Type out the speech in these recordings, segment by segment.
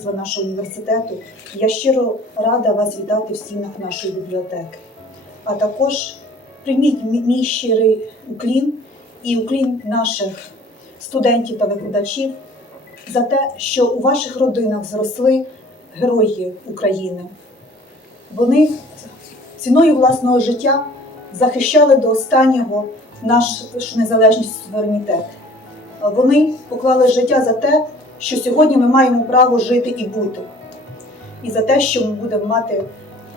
Керівництва нашого університету я щиро рада вас вітати в стінах нашої бібліотеки. А також прийміть мій щирий уклін і уклін наших студентів та викладачів за те, що у ваших родинах зросли герої України. Вони ціною власного життя захищали до останнього нашу незалежність суверенітет. Вони поклали життя за те, що сьогодні ми маємо право жити і бути, і за те, що ми будемо мати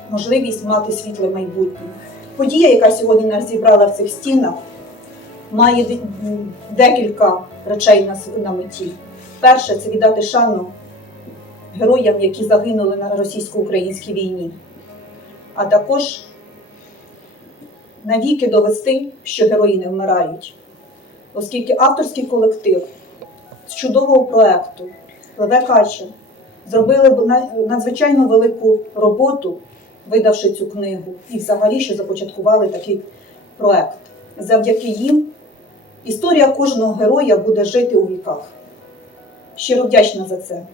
можливість мати світле майбутнє. Подія, яка сьогодні нас зібрала в цих стінах, має декілька речей на меті. Перше це віддати шану героям, які загинули на російсько-українській війні, а також навіки довести, що герої не вмирають, оскільки авторський колектив з чудового проекту Леве Кача зробили б надзвичайно велику роботу, видавши цю книгу, і взагалі, що започаткували такий проект. Завдяки їм історія кожного героя буде жити у віках. Щиро вдячна за це.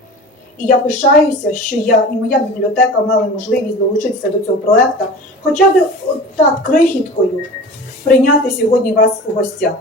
І я пишаюся, що я і моя бібліотека мали можливість долучитися до цього проекту, хоча б так крихіткою прийняти сьогодні вас у гостях.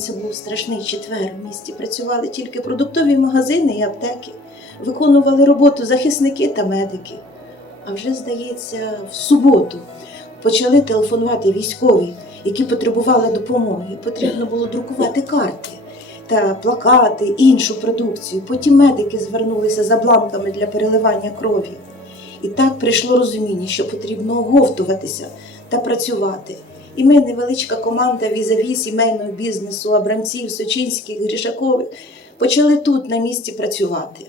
Це був страшний четвер. В місті працювали тільки продуктові магазини і аптеки, виконували роботу захисники та медики. А вже, здається, в суботу почали телефонувати військові, які потребували допомоги. Потрібно було друкувати карти та плакати, іншу продукцію. Потім медики звернулися за бланками для переливання крові. І так прийшло розуміння, що потрібно оговтуватися та працювати. І ми, невеличка команда візаві сімейного бізнесу, Абрамців, Сочинських, Грішакових, почали тут на місці працювати.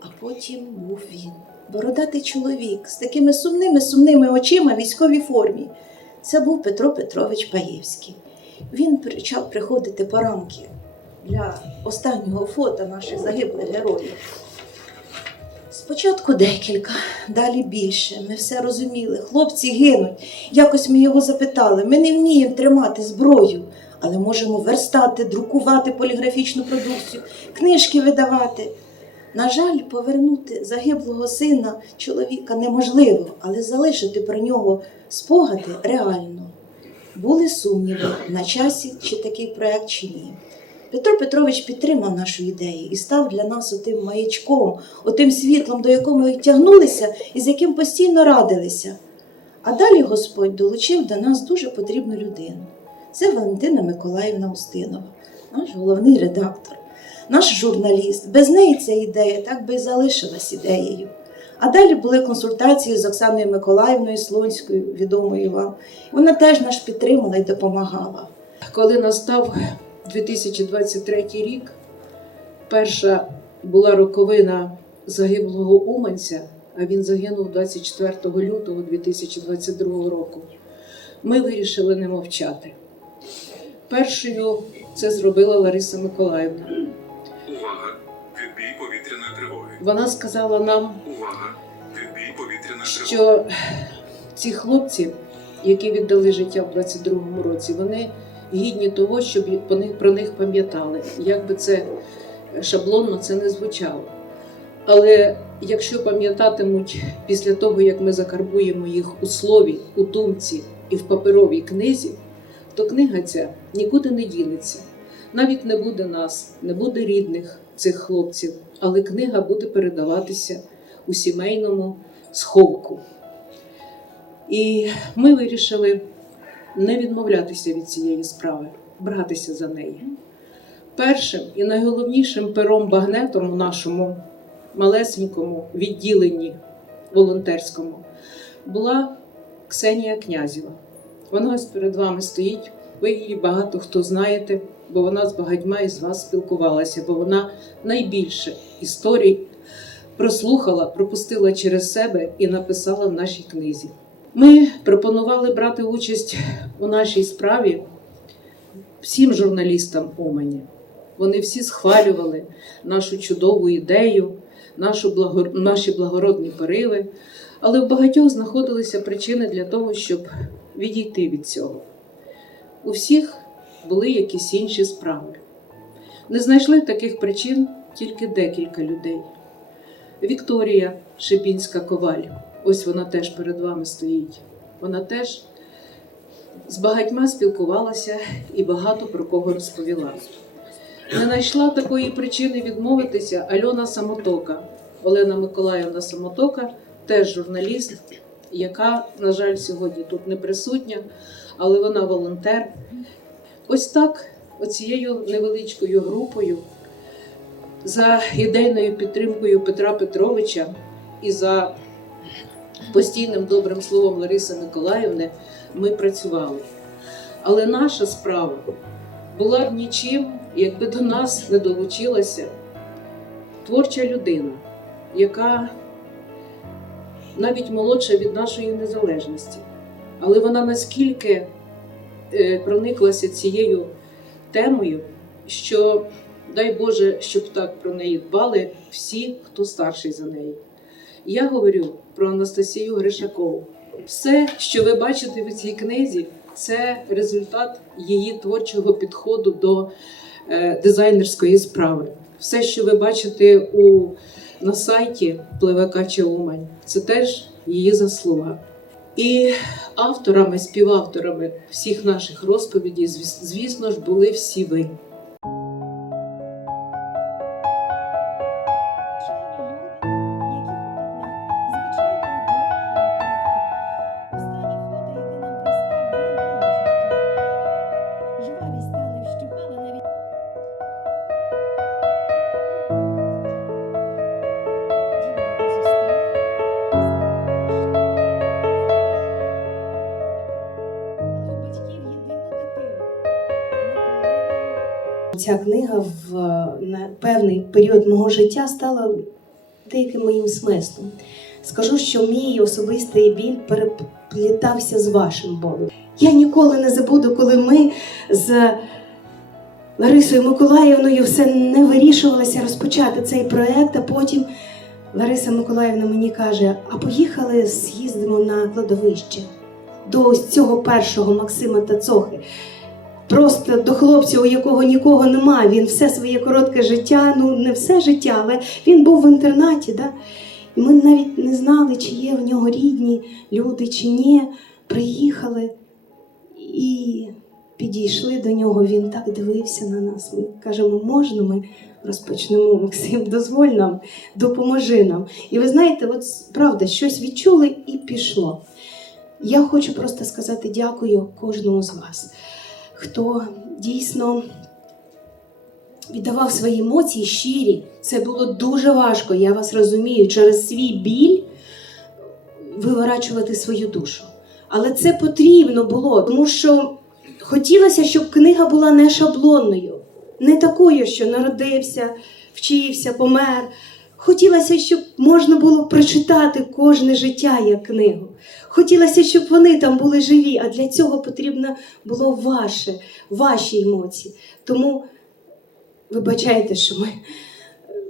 А потім був він, бородатий чоловік з такими сумними сумними очима в військовій формі. Це був Петро Петрович Паєвський. Він почав приходити по рамки для останнього фото наших загиблих героїв. Спочатку декілька, далі більше. Ми все розуміли. Хлопці гинуть. Якось ми його запитали. Ми не вміємо тримати зброю, але можемо верстати, друкувати поліграфічну продукцію, книжки видавати. На жаль, повернути загиблого сина чоловіка неможливо, але залишити про нього спогади реально. Були сумніви на часі, чи такий проект, чи ні. Петро Петрович підтримав нашу ідею і став для нас отим маячком, отим світлом, до якого ми тягнулися і з яким постійно радилися. А далі Господь долучив до нас дуже потрібну людину. Це Валентина Миколаївна Устинова, наш головний редактор, наш журналіст. Без неї ця ідея так би і залишилась ідеєю. А далі були консультації з Оксаною Миколаївною Слонською, відомою вам. Вона теж нас підтримала і допомагала. Коли настав 2023 рік, перша була роковина загиблого Уманця, а він загинув 24 лютого 2022 року. Ми вирішили не мовчати. Першою це зробила Лариса Миколаївна. Увага! Відбій повітряної тривоги. Вона сказала нам, Увага! Відбій повітряної що ці хлопці, які віддали життя в 22-му році, вони гідні того, щоб про них пам'ятали. Як би це шаблонно це не звучало. Але якщо пам'ятатимуть після того, як ми закарбуємо їх у слові, у думці і в паперовій книзі, то книга ця нікуди не дінеться. Навіть не буде нас, не буде рідних цих хлопців, але книга буде передаватися у сімейному сховку. І ми вирішили не відмовлятися від цієї справи, братися за неї. Першим і найголовнішим пером багнетом у нашому малесенькому відділенні волонтерському була Ксенія Князєва. Вона ось перед вами стоїть. Ви її багато хто знаєте, бо вона з багатьма із вас спілкувалася, бо вона найбільше історій прослухала, пропустила через себе і написала в нашій книзі. Ми пропонували брати участь у нашій справі всім журналістам Умані. Вони всі схвалювали нашу чудову ідею, нашу благо... наші благородні пориви, але в багатьох знаходилися причини для того, щоб відійти від цього. У всіх були якісь інші справи. Не знайшли таких причин тільки декілька людей. Вікторія Шипінська Коваль, ось вона теж перед вами стоїть. Вона теж з багатьма спілкувалася і багато про кого розповіла. Не знайшла такої причини відмовитися Альона Самотока, Олена Миколаївна Самотока, теж журналіст, яка, на жаль, сьогодні тут не присутня, але вона волонтер. Ось так, оцією невеличкою групою, за ідейною підтримкою Петра Петровича і за постійним добрим словом Лариси Миколаївни ми працювали. Але наша справа була б нічим, якби до нас не долучилася творча людина, яка навіть молодша від нашої незалежності. Але вона наскільки е, прониклася цією темою, що дай Боже, щоб так про неї дбали всі, хто старший за неї. Я говорю про Анастасію Гришакову. Все, що ви бачите в цій книзі, це результат її творчого підходу до е, дизайнерської справи. Все, що ви бачите у, на сайті Плевека Умань, це теж її заслуга. І авторами, співавторами всіх наших розповідей, звісно ж, були всі ви. Ця книга в на певний період мого життя стала деяким моїм смислом. Скажу, що мій особистий біль переплітався з вашим болем. Я ніколи не забуду, коли ми з Ларисою Миколаївною все не вирішувалося розпочати цей проект, а потім Лариса Миколаївна мені каже: а поїхали, з'їздимо на кладовище до ось цього першого Максима Тацохи просто до хлопця, у якого нікого нема. Він все своє коротке життя, ну не все життя, але він був в інтернаті. Да? І ми навіть не знали, чи є в нього рідні люди, чи ні. Приїхали і підійшли до нього. Він так дивився на нас. Ми кажемо, можна ми розпочнемо, Максим, дозволь нам, допоможи нам. І ви знаєте, от правда, щось відчули і пішло. Я хочу просто сказати дякую кожному з вас хто дійсно віддавав свої емоції щирі. Це було дуже важко, я вас розумію, через свій біль виворачувати свою душу. Але це потрібно було, тому що хотілося, щоб книга була не шаблонною, не такою, що народився, вчився, помер. Хотілося, щоб можна було прочитати кожне життя як книгу. Хотілося, щоб вони там були живі, а для цього потрібно було ваше, ваші емоції. Тому вибачайте, що ми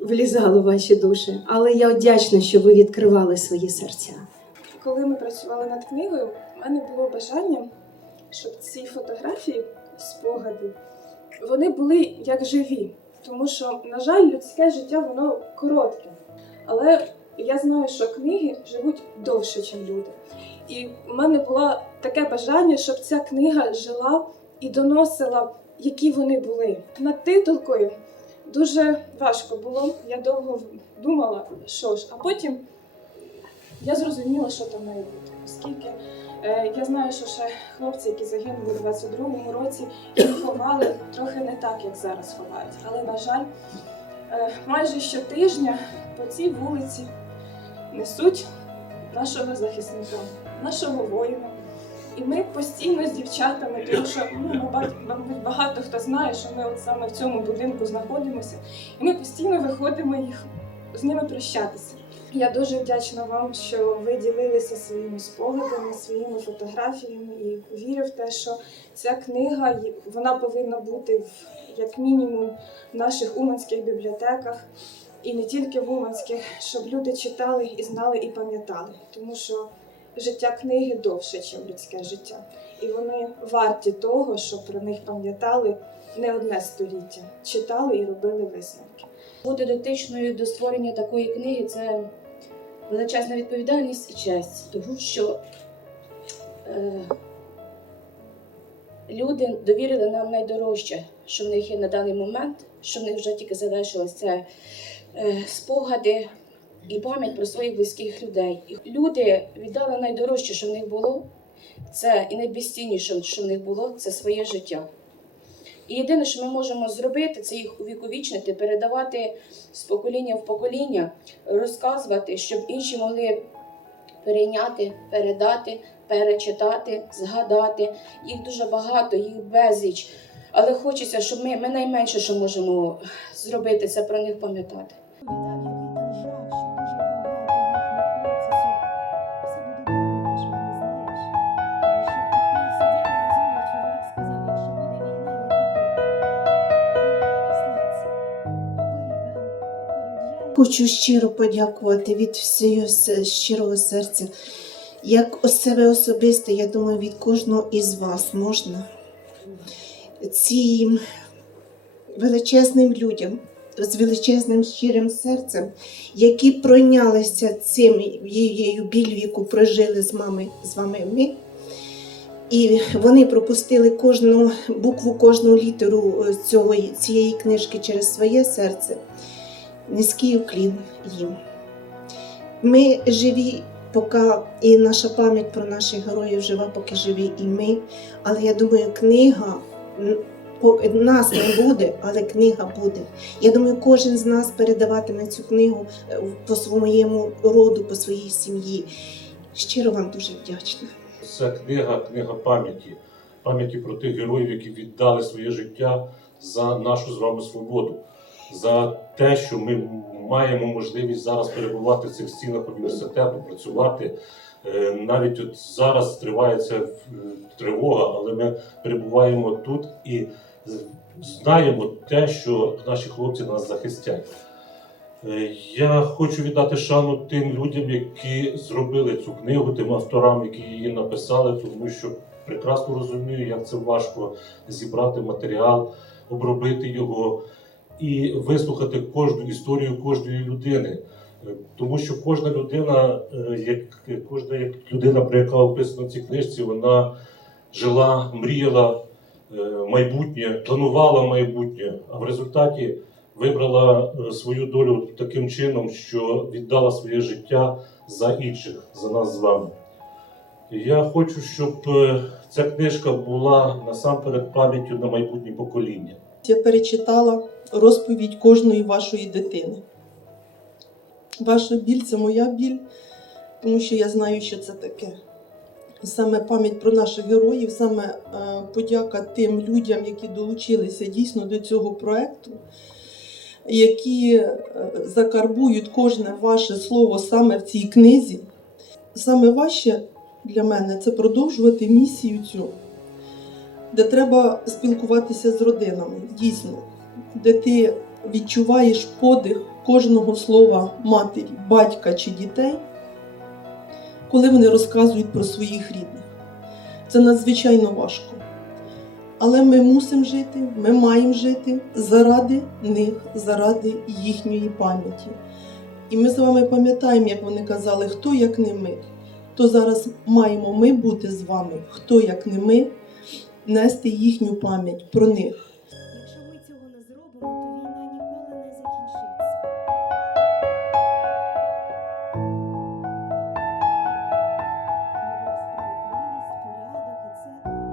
влізали в ваші душі, але я вдячна, що ви відкривали свої серця. Коли ми працювали над книгою, в мене було бажання, щоб ці фотографії, спогади, вони були як живі. Тому що, на жаль, людське життя воно коротке. Але я знаю, що книги живуть довше, ніж люди. І в мене було таке бажання, щоб ця книга жила і доносила, які вони були. Над титулкою дуже важко було. Я довго думала, що ж, а потім я зрозуміла, що там має бути, оскільки я знаю, що ще хлопці, які загинули у 22-му році, їх ховали трохи не так, як зараз ховають. Але, на жаль, е, майже щотижня по цій вулиці несуть нашого захисника, нашого воїна, І ми постійно з дівчатами, тому що ну, мабуть, багато хто знає, що ми от саме в цьому будинку знаходимося, і ми постійно виходимо їх з ними прощатися. Я дуже вдячна вам, що ви ділилися своїми спогадами, своїми фотографіями і вірю в те, що ця книга вона повинна бути в як мінімум в наших уманських бібліотеках. І не тільки в Уманських, щоб люди читали і знали і пам'ятали, тому що життя книги довше, ніж людське життя, і вони варті того, щоб про них пам'ятали не одне століття, читали і робили висновки. Бути дотичною до створення такої книги це величезна відповідальність і честь, тому що е, люди довірили нам найдорожче, що в них є на даний момент, що в них вже тільки залишилось це е, спогади і пам'ять про своїх близьких людей. Люди віддали найдорожче, що в них було, це і найбезцінніше, що в них було, це своє життя. І єдине, що ми можемо зробити, це їх увіковічнити, передавати з покоління в покоління, розказувати, щоб інші могли перейняти, передати, перечитати, згадати. Їх дуже багато, їх безліч. Але хочеться, щоб ми, ми найменше, що можемо зробити, це про них пам'ятати. Хочу щиро подякувати від всього щирого серця. Як у себе особисто, я думаю, від кожного із вас можна цим величезним людям з величезним щирим серцем, які пройнялися цим її біль, яку прожили з мами з вами ми. І вони пропустили кожну букву, кожну літеру е, цього, цієї книжки через своє серце. Низький уклін їм. Ми живі, поки і наша пам'ять про наших героїв жива, поки живі і ми. Але я думаю, книга нас не буде, але книга буде. Я думаю, кожен з нас передаватиме цю книгу е, по своєму роду, по своїй сім'ї. Щиро вам дуже вдячна. Це книга, книга пам'яті, пам'яті про тих героїв, які віддали своє життя за нашу з вами свободу, за те, що ми маємо можливість зараз перебувати в цих стінах університету, працювати. Е, Навіть от зараз триває ця е, тривога, але ми перебуваємо тут і знаємо те, що наші хлопці нас захистять. Е, Я хочу віддати шану тим людям, які зробили цю книгу, тим авторам, які її написали, тому що прекрасно розумію, як це важко зібрати матеріал, обробити його і вислухати кожну історію кожної людини. Е, Тому що кожна людина, е, як кожна як людина, про яка описана в цій книжці, вона жила, мріяла е, майбутнє, планувала майбутнє, а в результаті вибрала свою долю таким чином, що віддала своє життя за інших, за нас з вами. Я хочу, щоб ця книжка була насамперед пам'яттю на майбутнє покоління. Я перечитала розповідь кожної вашої дитини. Ваша біль це моя біль, тому що я знаю, що це таке. Саме пам'ять про наших героїв, саме е, подяка тим людям, які долучилися дійсно до цього проекту, які е, закарбують кожне ваше слово саме в цій книзі. Саме важче для мене це продовжувати місію цю де треба спілкуватися з родинами, дійсно, де ти відчуваєш подих кожного слова матері, батька чи дітей, коли вони розказують про своїх рідних. Це надзвичайно важко. Але ми мусимо жити, ми маємо жити заради них, заради їхньої пам'яті. І ми з вами пам'ятаємо, як вони казали, хто як не ми, то зараз маємо ми бути з вами, хто як не ми, нести їхню пам'ять про них.